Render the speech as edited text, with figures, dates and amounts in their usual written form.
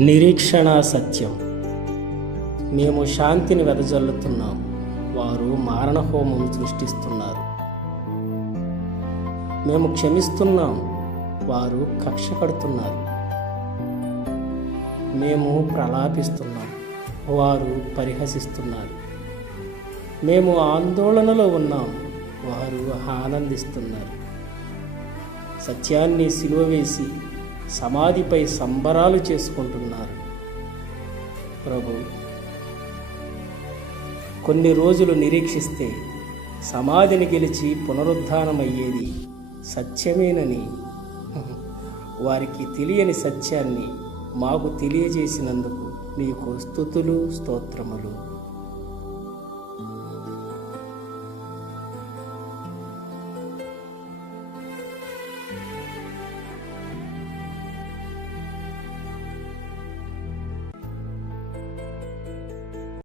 నిరీక్షణ సత్యం. మేము శాంతిని వెదజల్లుతున్నాం, వారు మారణహోమం సృష్టిస్తున్నారు. మేము క్షమిస్తున్నాం, వారు కక్ష కడుతున్నారు. మేము ప్రలాపిస్తున్నాం, వారు పరిహసిస్తున్నారు. మేము ఆందోళనలో ఉన్నాం, వారు ఆనందిస్తున్నారు. సత్యాన్ని సిలువ వేసి సమాధిపై సంబరాలు చేసుకుంటున్నారు. ప్రభు, కొన్ని రోజులు నిరీక్షిస్తే సమాధిని గెలిచి పునరుద్ధానమయ్యేది సత్యమేనని వారికి తెలియని సత్యాన్ని మాకు తెలియజేసినందుకు నీకు స్తుతులు, స్తోత్రములు.